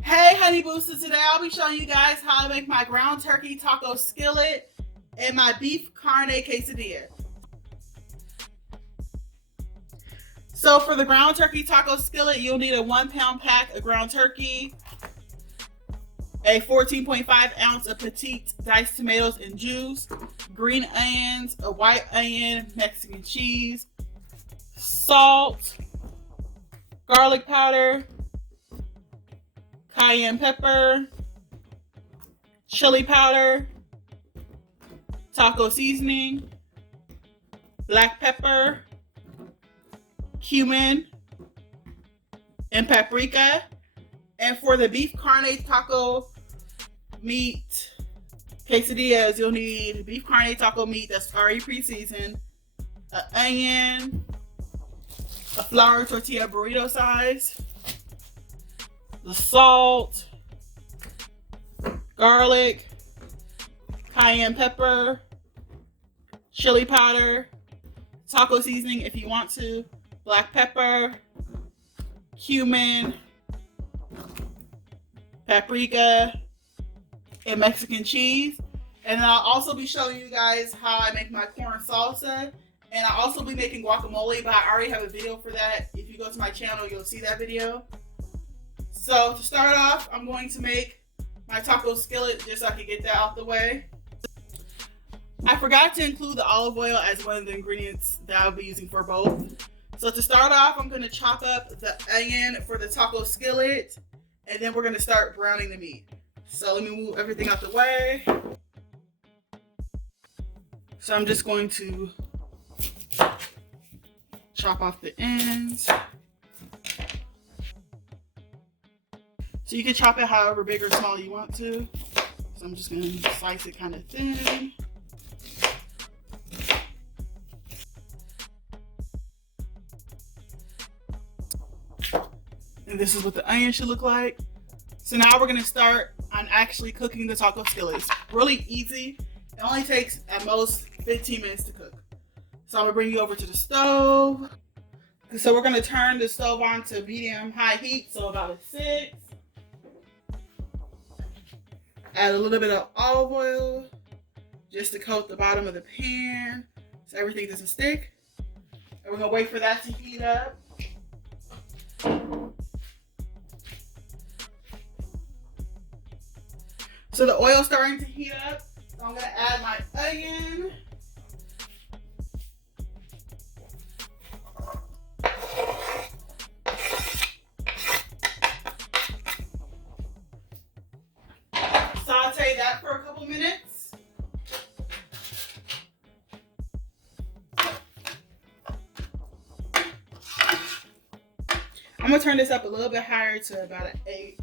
Hey honey boosters, today I'll be showing you guys how I make my ground turkey taco skillet and my beef carne quesadilla. So for the ground turkey taco skillet, you'll need a 1 pound pack of ground turkey, a 14.5 ounce of petite diced tomatoes and juice, green onions, a white onion, Mexican cheese, salt, garlic powder, cayenne pepper, chili powder, taco seasoning, black pepper, cumin, and paprika. And for the beef carne taco meat quesadillas, you'll need beef carne taco meat that's already pre-seasoned, an onion, a flour tortilla burrito size, the salt, garlic, cayenne pepper, chili powder, taco seasoning if you want to, black pepper, cumin, paprika, and Mexican cheese. And I'll also be showing you guys how I make my corn salsa. And I'll also be making guacamole, but I already have a video for that. If you go to my channel, you'll see that video. So to start off, I'm going to make my taco skillet just so I can get that out the way. I forgot to include the olive oil as one of the ingredients that I'll be using for both. So to start off, I'm going to chop up the onion for the taco skillet, and then we're going to start browning the meat. So let me move everything out the way. So I'm just going to chop off the ends. So you can chop it however big or small you want to. So I'm just going to slice it kind of thin. And this is what the onion should look like. So now we're going to start on actually cooking the taco skillet. It's really easy. It only takes at most 15 minutes to cook. So I'm going to bring you over to the stove. So we're going to turn the stove on to medium-high heat, so about a 6. Add a little bit of olive oil just to coat the bottom of the pan so everything doesn't stick. And we're going to wait for that to heat up. So the oil's starting to heat up. So I'm going to add my onion. Saute that for a couple minutes. I'm going to turn this up a little bit higher to about an 8.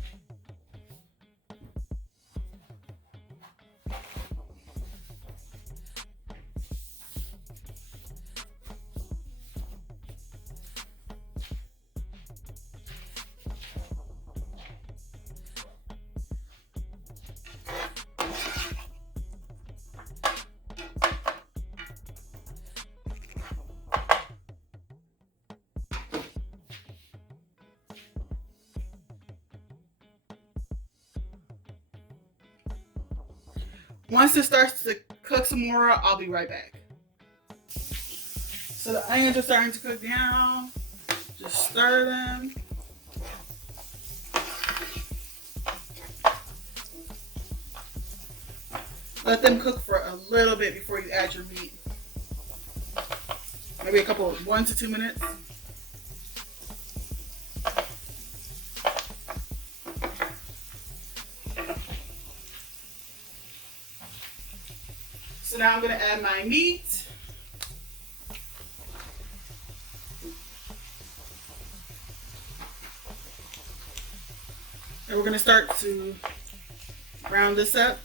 Once it starts to cook some more, I'll be right back. So the onions are starting to cook down. Just stir them. Let them cook for a little bit before you add your meat. Maybe 1 to 2 minutes. So now I'm going to add my meat. And we're going to start to Round this up.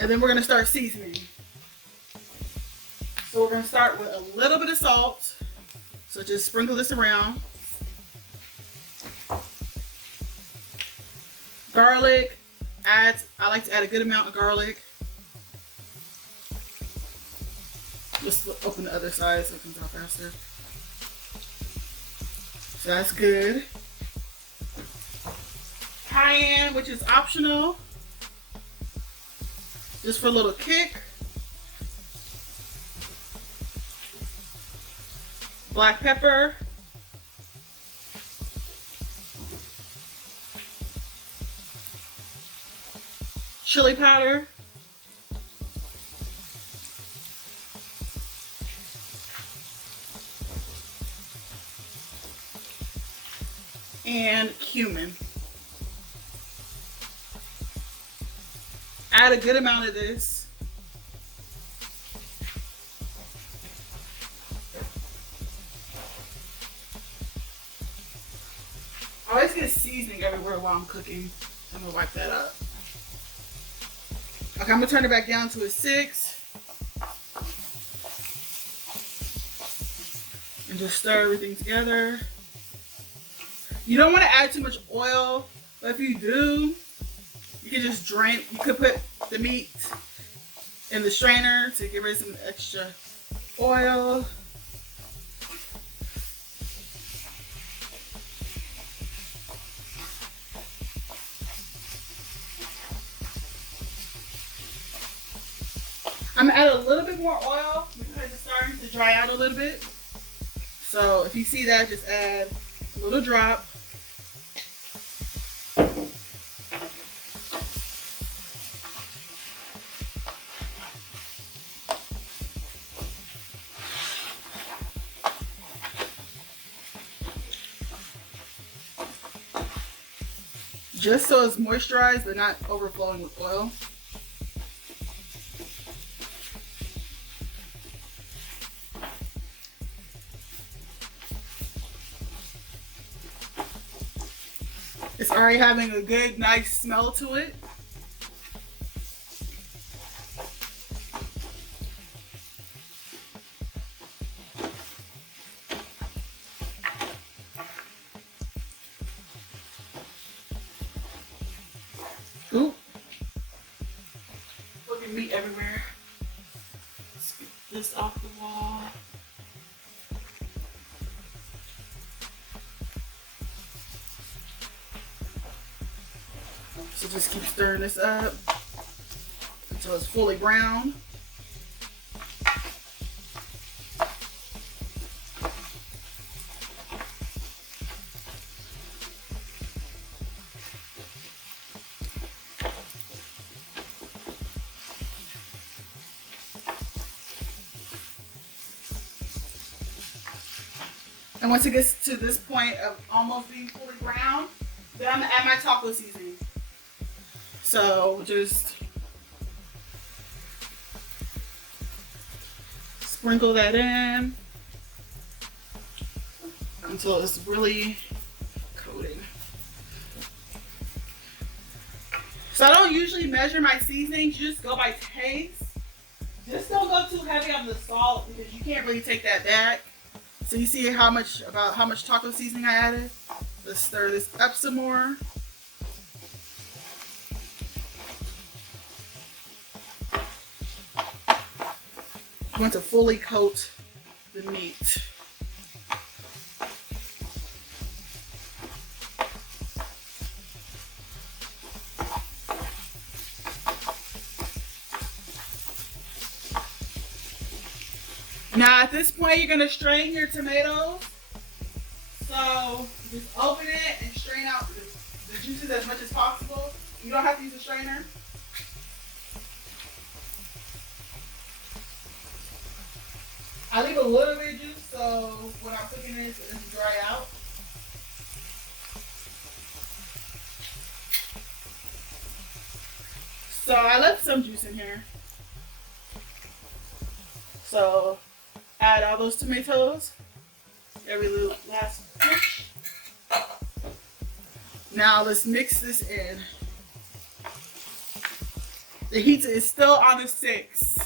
And then we're gonna start seasoning. So we're gonna start with a little bit of salt. So just sprinkle this around. Garlic, I like to add a good amount of garlic. Just open the other side so it comes out faster. So that's good. Cayenne, which is optional, just for a little kick. Black pepper. Chili powder. And cumin. Add a good amount of this. I always get seasoning everywhere while I'm cooking. I'm gonna wipe that up. Okay, I'm gonna turn it back down to a 6. And just stir everything together. You don't want to add too much oil, but if you do, you can just drain. You could put the meat in the strainer to get rid of some extra oil. I'm gonna add a little bit more oil because it's starting to dry out a little bit. So if you see that, just add a little drop. Just so it's moisturized but not overflowing with oil. It's already having a good, nice smell to it. Ooh. Fucking meat everywhere. Let's get this off the wall. So just keep stirring this up until it's fully brown. And once it gets to this point of almost being fully brown, then I'm gonna add my taco seasoning. So just sprinkle that in until it's really coated. So I don't usually measure my seasonings, you just go by taste. Just don't go too heavy on the salt because you can't really take that back. So you see how much taco seasoning I added? Let's stir this up some more. I want to fully coat the meat. Now at this point, you're gonna strain your tomatoes. So just open it and strain out the juices as much as possible. You don't have to use a strainer. I leave a little bit of juice so when I'm cooking it, it doesn't dry out. So I left some juice in here. So add all those tomatoes. Every little last push. Now let's mix this in. The heat is still on the 6.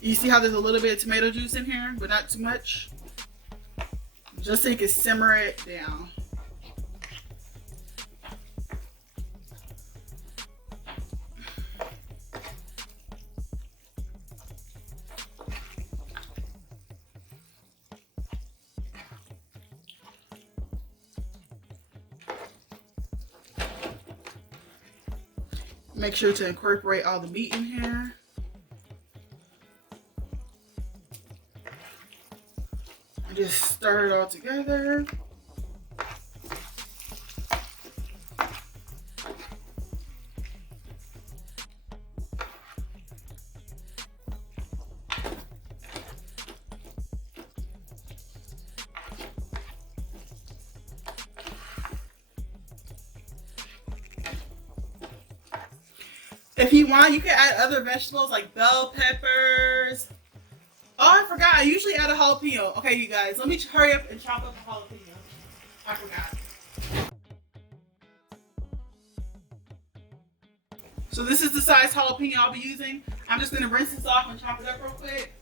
You see how there's a little bit of tomato juice in here, but not too much. Just so you can simmer it down. Make sure to incorporate all the meat in here. And just stir it all together. If you want, you can add other vegetables like bell peppers. Oh, I forgot. I usually add a jalapeno. Okay, you guys, let me hurry up and chop up the jalapeno. I forgot. So this is the size jalapeno I'll be using. I'm just going to rinse this off and chop it up real quick.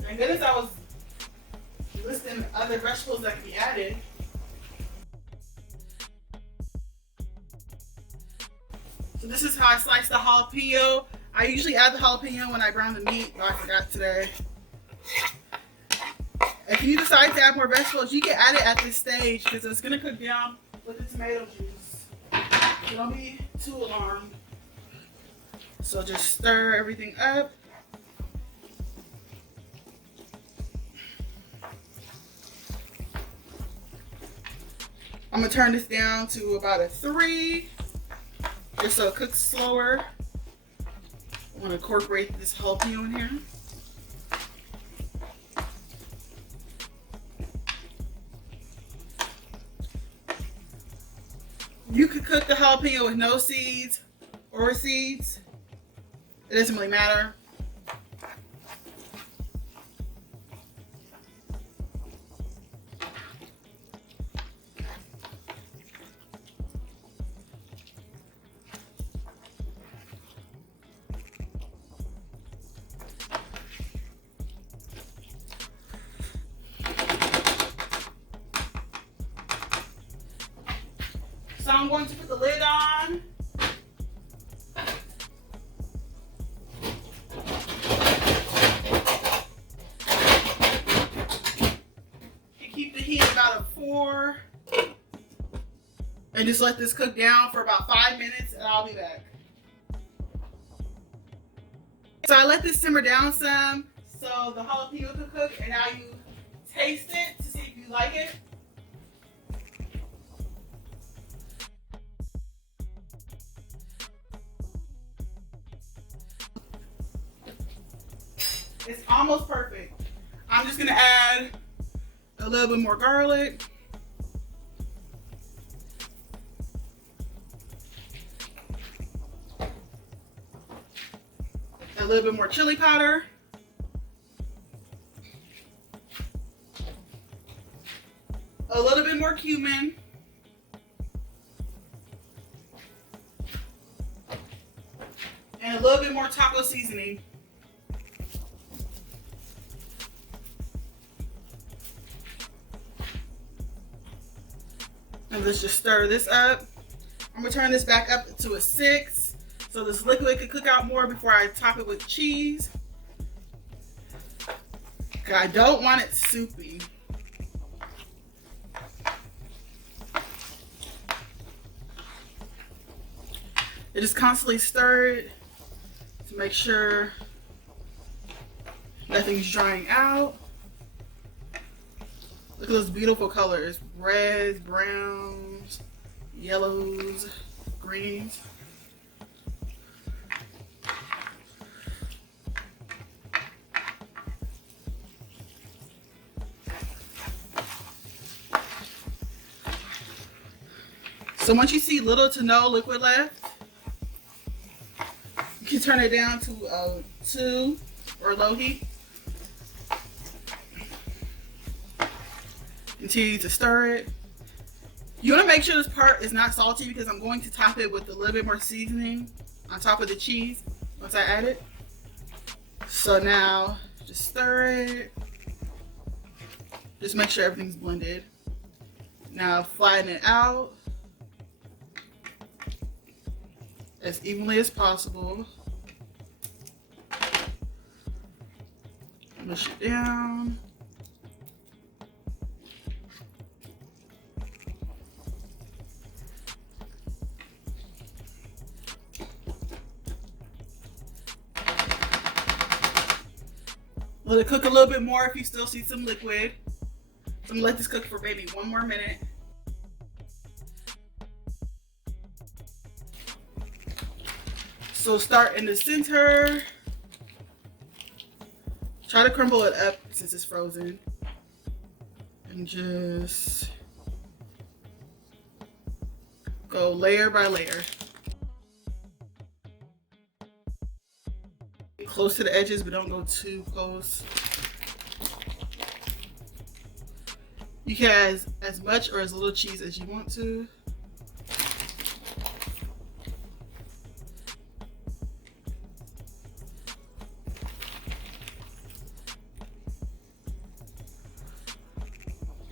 Thank goodness I was listing other vegetables that can be added. So this is how I slice the jalapeno. I usually add the jalapeno when I brown the meat, but I forgot today. If you decide to add more vegetables, you can add it at this stage because it's going to cook down with the tomato juice. So don't be too alarmed. So just stir everything up. I'm going to turn this down to about a 3. Just so it cooks slower. I want to incorporate this jalapeno in here. You could cook the jalapeno with no seeds or seeds. It doesn't really matter. So I'm going to put the lid on. And keep the heat about a 4. And just let this cook down for about 5 minutes and I'll be back. So I let this simmer down some so the jalapeno can cook, and now you taste it to see if you like it. It's almost perfect. I'm just gonna add a little bit more garlic. A little bit more chili powder. A little bit more cumin. And a little bit more taco seasoning. And let's just stir this up. I'm gonna turn this back up to a 6 so this liquid can cook out more before I top it with cheese. I don't want it soupy. I just constantly stir it to make sure nothing's drying out. Look at those beautiful colors. Reds, browns, yellows, greens. So once you see little to no liquid left, you can turn it down to 2 or low heat. Continue to stir it. You want to make sure this part is not salty because I'm going to top it with a little bit more seasoning on top of the cheese once I add it. So now just stir it. Just make sure everything's blended. Now flatten it out as evenly as possible. Mush it down. Let it cook a little bit more if you still see some liquid. So I'm gonna let this cook for maybe 1 more minute. So start in the center. Try to crumble it up since it's frozen. And just go layer by layer. Close to the edges, but don't go too close. You can add as much or as little cheese as you want to.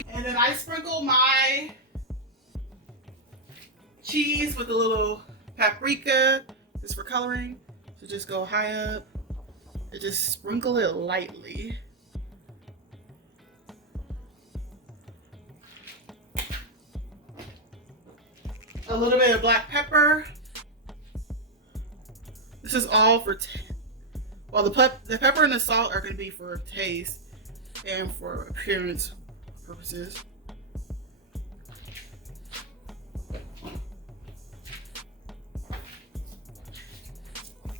And then I sprinkle my cheese with a little paprika, just for coloring. So just go high up. And just sprinkle it lightly. A little bit of black pepper. This is all for, well, the pepper and the salt are going to be for taste and for appearance purposes.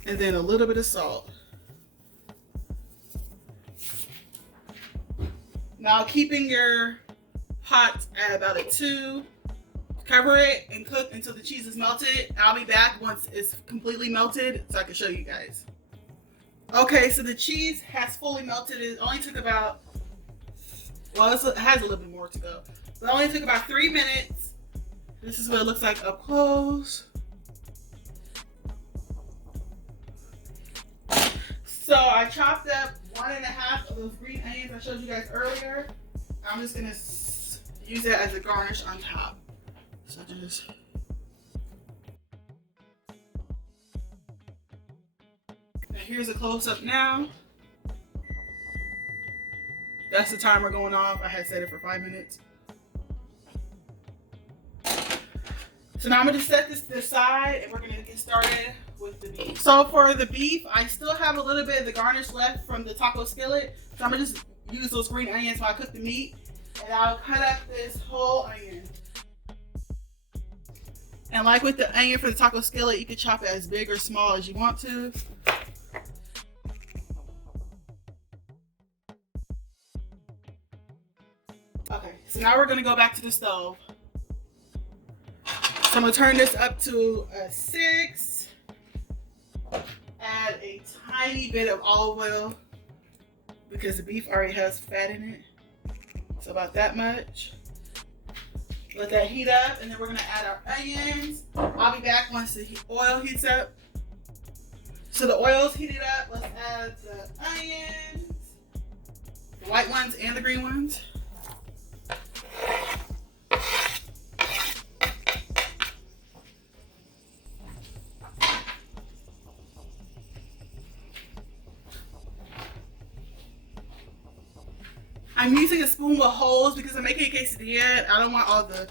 And then a little bit of salt. Now keeping your pot at about a 2, cover it and cook until the cheese is melted. I'll be back once it's completely melted so I can show you guys. Okay, so the cheese has fully melted. It only took about, well, it has a little bit more to go. But it only took about 3 minutes. This is what it looks like up close. So I chopped up 1.5 of those green onions I showed you guys earlier. I'm just gonna use that as a garnish on top. So just. Now here's a close up now. That's the timer going off. I had set it for 5 minutes. So now I'm gonna set this to the side and we're gonna get started with the beef. So for the beef, I still have a little bit of the garnish left from the taco skillet. So I'm gonna just use those green onions while I cook the meat. And I'll cut up this whole onion. And like with the onion for the taco skillet, you can chop it as big or small as you want to. Okay, so now we're gonna go back to the stove. So I'm gonna turn this up to a 6. Add a tiny bit of olive oil because the beef already has fat in it. So about that much. Let that heat up and then we're gonna add our onions. I'll be back once the oil heats up. So the oil's heated up. Let's add the onions, the white ones and the green ones. I'm using a spoon with holes because I'm making a quesadilla. I don't want all the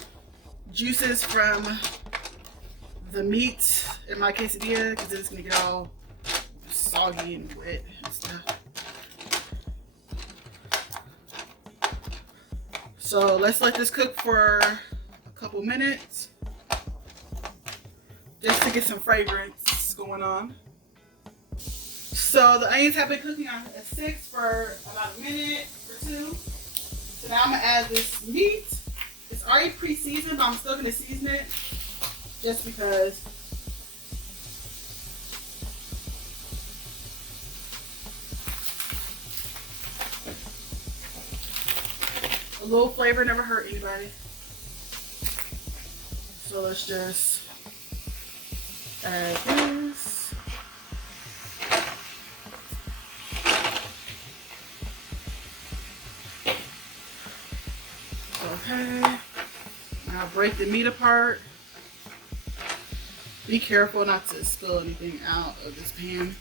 juices from the meat in my quesadilla because it's gonna get all soggy and wet and stuff. So let's let this cook for a couple minutes just to get some fragrance going on. So the onions have been cooking on a 6 for about a minute or 2. So now I'm gonna add this meat. It's already pre-seasoned, but I'm still gonna season it. just because. A little flavor never hurt anybody. So let's just add this. Okay. Now break the meat apart. Be careful not to spill anything out of this pan.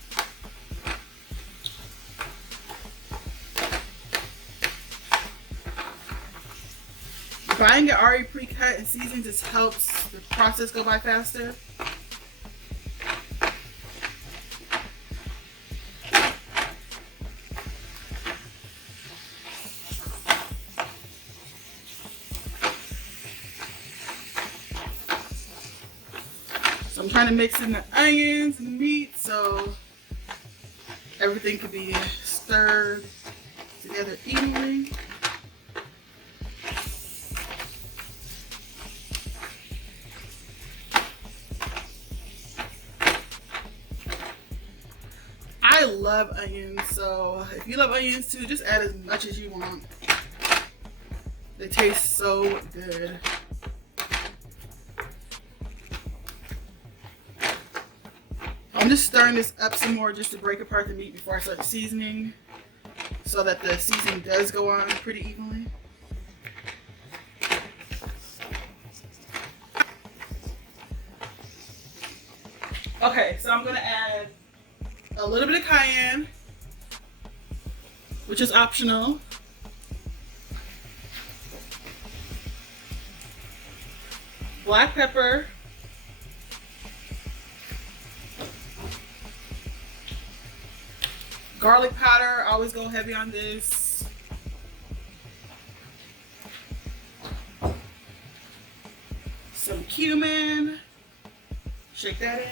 Buying it already pre-cut and seasoned just helps the process go by faster. So I'm trying to mix in the onions and the meat so everything can be stirred together evenly. I love onions, so if you love onions too, just add as much as you want. They taste so good. I'm just stirring this up some more just to break apart the meat before I start the seasoning so that the seasoning does go on pretty evenly. Okay, so I'm gonna add a little bit of cayenne, which is optional. Black pepper. Garlic powder, I always go heavy on this. Some cumin. Shake that in.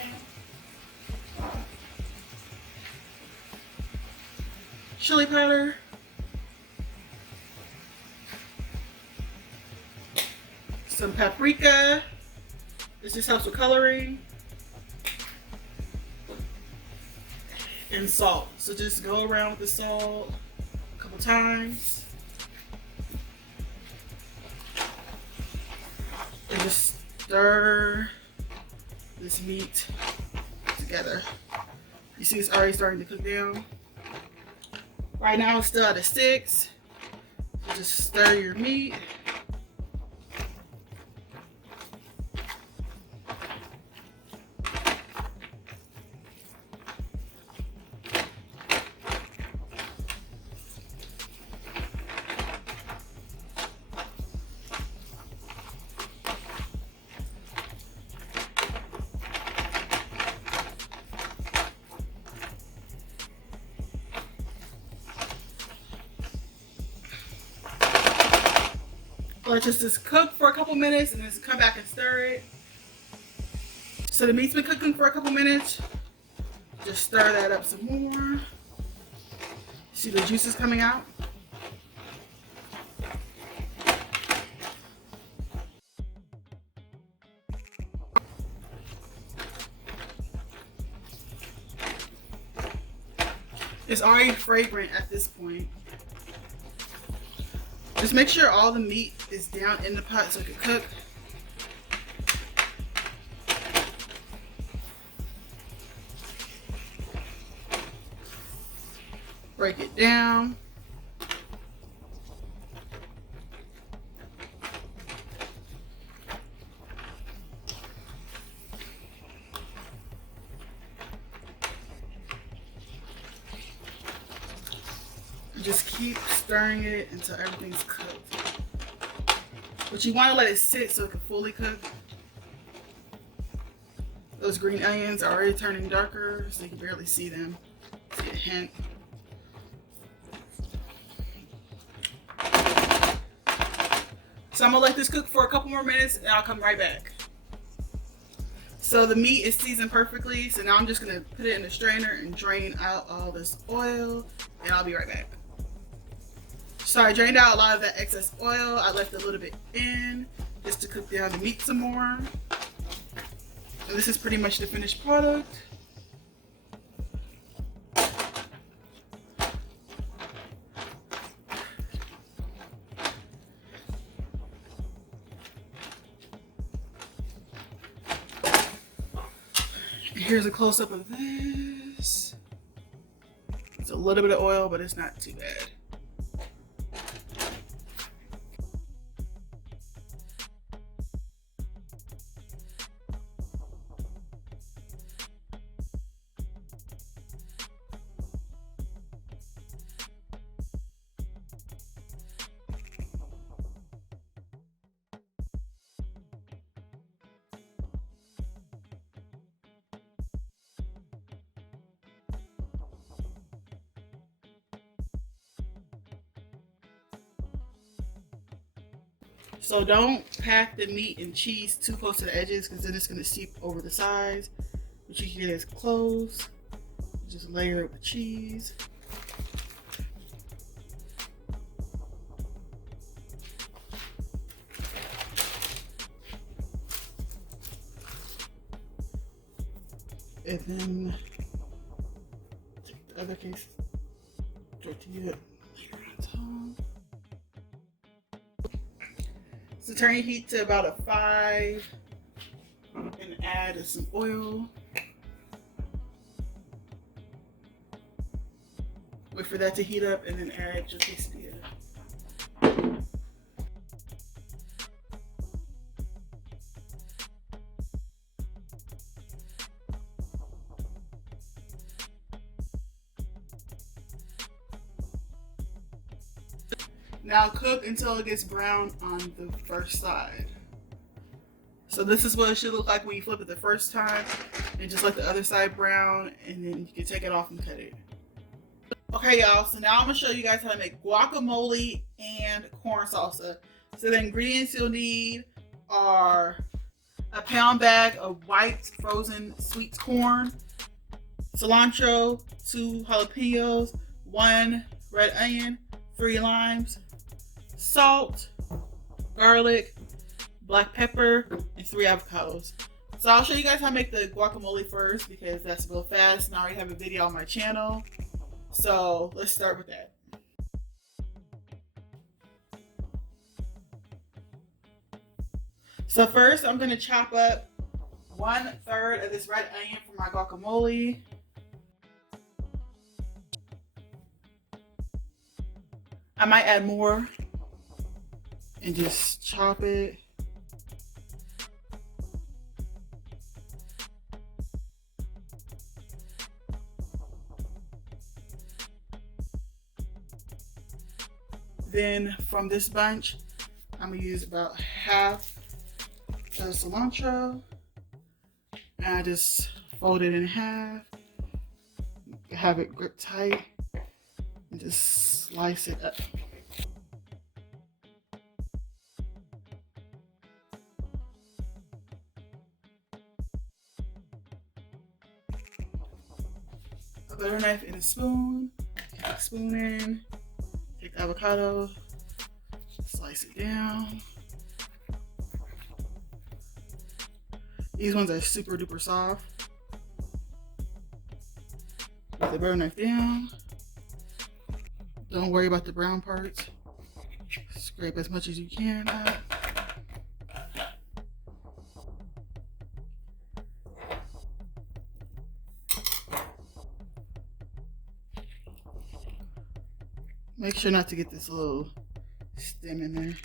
Chili powder, some paprika, this just helps with coloring, and salt. So just go around with the salt a couple times and just stir this meat together. You see it's already starting to cook down. Right now it's still at a 6. So just stir your meat. Let just cook for a couple minutes and just come back and stir it. So the meat's been cooking for a couple minutes. Just stir that up some more. See the juices coming out? It's already fragrant at this point. Just make sure all the meat is down in the pot so it can cook. Break it down. Just keep stirring it until everything's cooked. But you want to let it sit so it can fully cook. Those green onions are already turning darker, so you can barely see them. See a hint. So I'm gonna let this cook for a couple more minutes and I'll come right back. So the meat is seasoned perfectly, so now I'm just gonna put it in a strainer and drain out all this oil, and I'll be right back. So I drained out a lot of that excess oil. I left a little bit in just to cook down the meat some more. And this is pretty much the finished product. Here's a close-up of this. It's a little bit of oil, but it's not too bad. So don't pack the meat and cheese too close to the edges because then it's going to seep over the sides. But you can get as close. Just layer it with cheese. And then take the other case, tortilla, layer on top. So turn your heat to about a 5 and add some oil. Wait for that to heat up and then add your quesadilla. Now cook until it gets brown on the first side. So this is what it should look like when you flip it the first time, and just let the other side brown, and then you can take it off and cut it. Okay y'all, so now I'm gonna show you guys how to make guacamole and corn salsa. So the ingredients you'll need are a pound bag of white frozen sweet corn, cilantro, 2 jalapeños, 1 red onion, 3 limes, salt, garlic, black pepper, and 3 avocados. So I'll show you guys how to make the guacamole first because that's real fast and I already have a video on my channel. So let's start with that. So first I'm gonna chop up 1/3 of this red onion for my guacamole. I might add more and just chop it. Then from this bunch, I'm gonna use about half of cilantro. And I just fold it in half, have it grip tight, and just slice it up. A butter knife and a spoon. Take the spoon in, take the avocado, slice it down. These ones are super duper soft. Put the butter knife down. Don't worry about the brown parts. Scrape as much as you can out. Make sure not to get this little stem in there.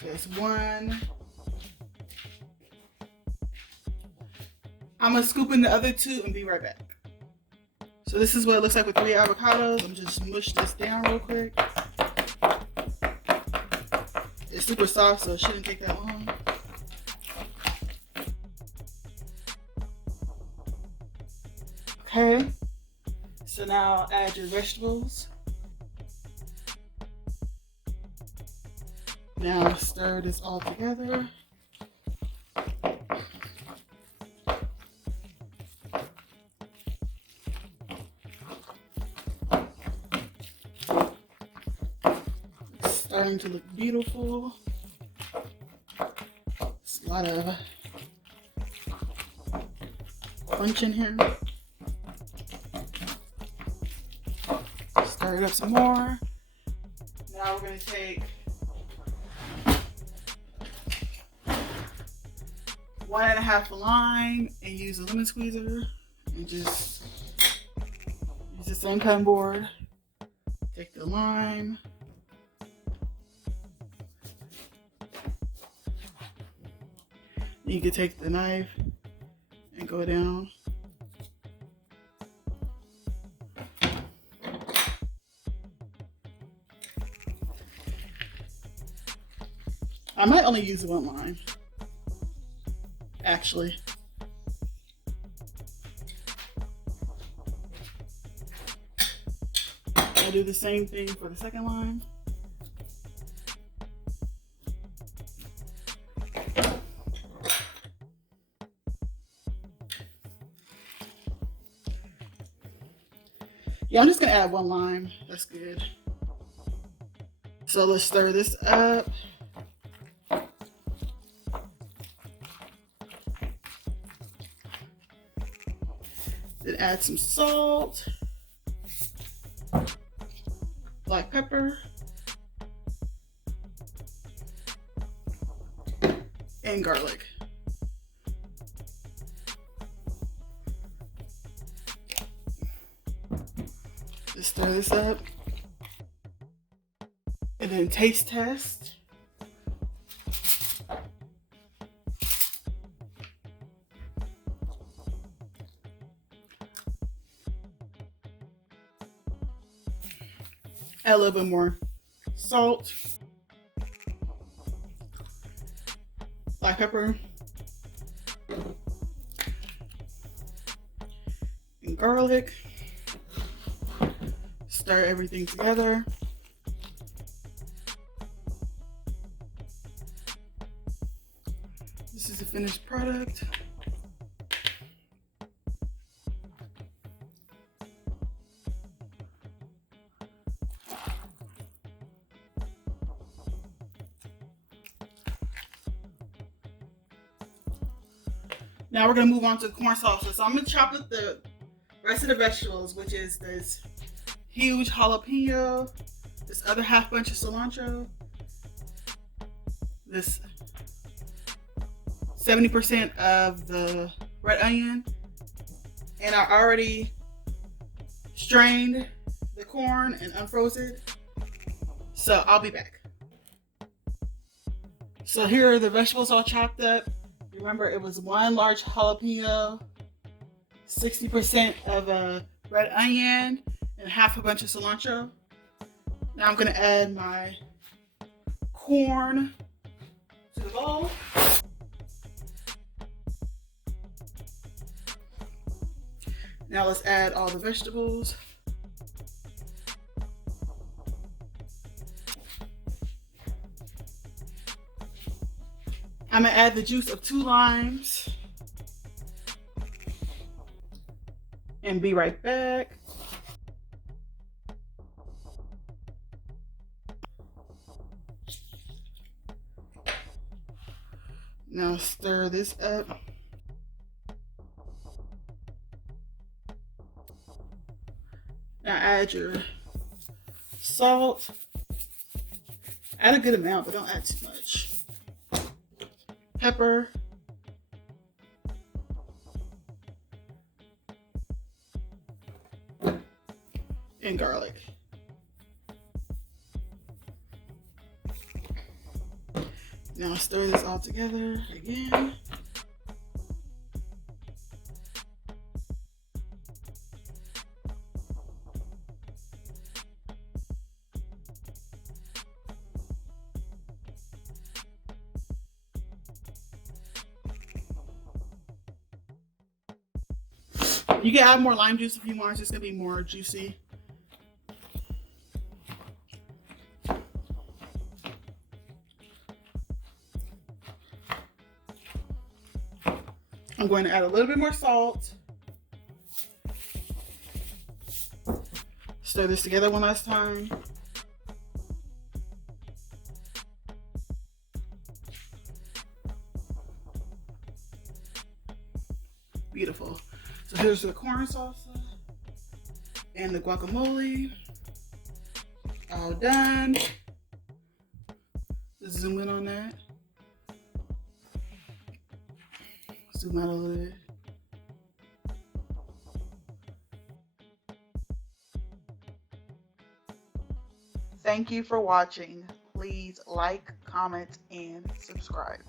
So it's one. I'm gonna scoop in the other 2 and be right back. So this is what it looks like with 3 avocados. I'm just mush this down real quick. It's super soft, so it shouldn't take that long. Okay, so now add your vegetables. Now stir this all together. starting to look beautiful. It's a lot of punch in here. Stir it up some more. Now we're going to take 1.5 lime and use a lemon squeezer and just use the same cutting board. Take the lime. You can take the knife and go down. I might only use one lime, actually. I'll do the same thing for the second lime. Yeah, I'm just gonna add one lime. That's good. So let's stir this up. Then add some salt, black pepper, and garlic. Just stir this up. And then taste test. Add a little bit more salt, black pepper, and garlic. Stir everything together. This is the finished product. Now we're gonna move on to the corn salsa. So I'm gonna chop up the rest of the vegetables, which is this huge jalapeno, this other half bunch of cilantro, this 70% of the red onion, and I already strained the corn and unfroze it. So I'll be back. So here are the vegetables all chopped up. Remember, it was 1 large jalapeno, 60% of a red onion, and half a bunch of cilantro. Now I'm gonna add my corn to the bowl. Now let's add all the vegetables. I'm gonna add the juice of 2 limes and be right back. Now stir this up. Now add your salt. Add a good amount, but don't add too much. Pepper. And garlic. Now stir this all together again. You can add more lime juice if you want. It's just gonna be more juicy. I'm going to add a little bit more salt. Stir this together one last time. Beautiful. So here's the corn salsa and the guacamole. All done. Just zoom in on that. Zoom out a little bit. Thank you for watching. Please like, comment, and subscribe.